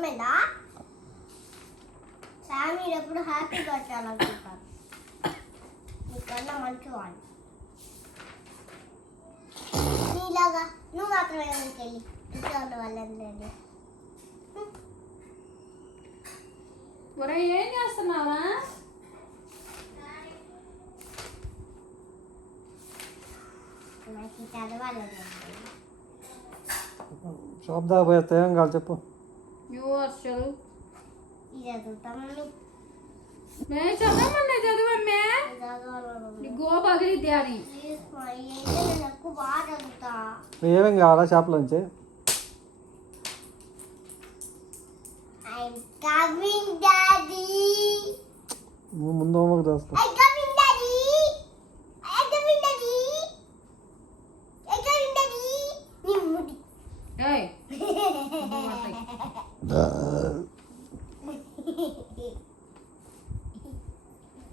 అర్థమైందా? సామి ఎప్పుడు హ్యాపీగా వచ్చాలనుకుంటాను. నీకన్నా మంచివాడు. నీలాగా నువ్వు మాత్రమే వెళ్ళి ఇంట్లో ఉన్న వాళ్ళందరినీ. ఒరే ఏం చేస్తున్నావా? నాకు చదవాలి. షాప్ దాకా పోయేస్తే ఏం కావాలి చెప్పు. నువ్వు అసలు ఇది చదువుతా మమ్మీ. నేను చదవమన్నా చదవమ్మే. నీ గో పగిలిద్ది అని. ప్లీజ్ మా అయితే నేను ఎక్కువ బాగా చదువుతా. ఏమేం కావాలా షాప్లోంచి? I'm coming, Daddy. నువ్వు ముందు హోంవర్క్ చేస్తా. I'm coming, Daddy. I'm coming, Daddy. I'm coming, Daddy. నీ ముడి. ఏయ్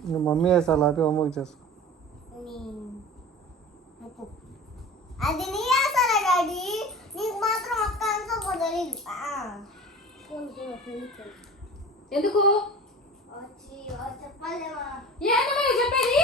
నువ్వు మమ్మీ వేసా హ్యాపీ హోంవర్క్ చేసుకో. నీ ముక్కు. అది నీ ఆసరా డాడీ. నీకు మాత్రం అక్క అంతా తెలియదు. ఎందుకు వచ్చి చెప్పలేమా? ఏంటమ్మా చెప్పేది?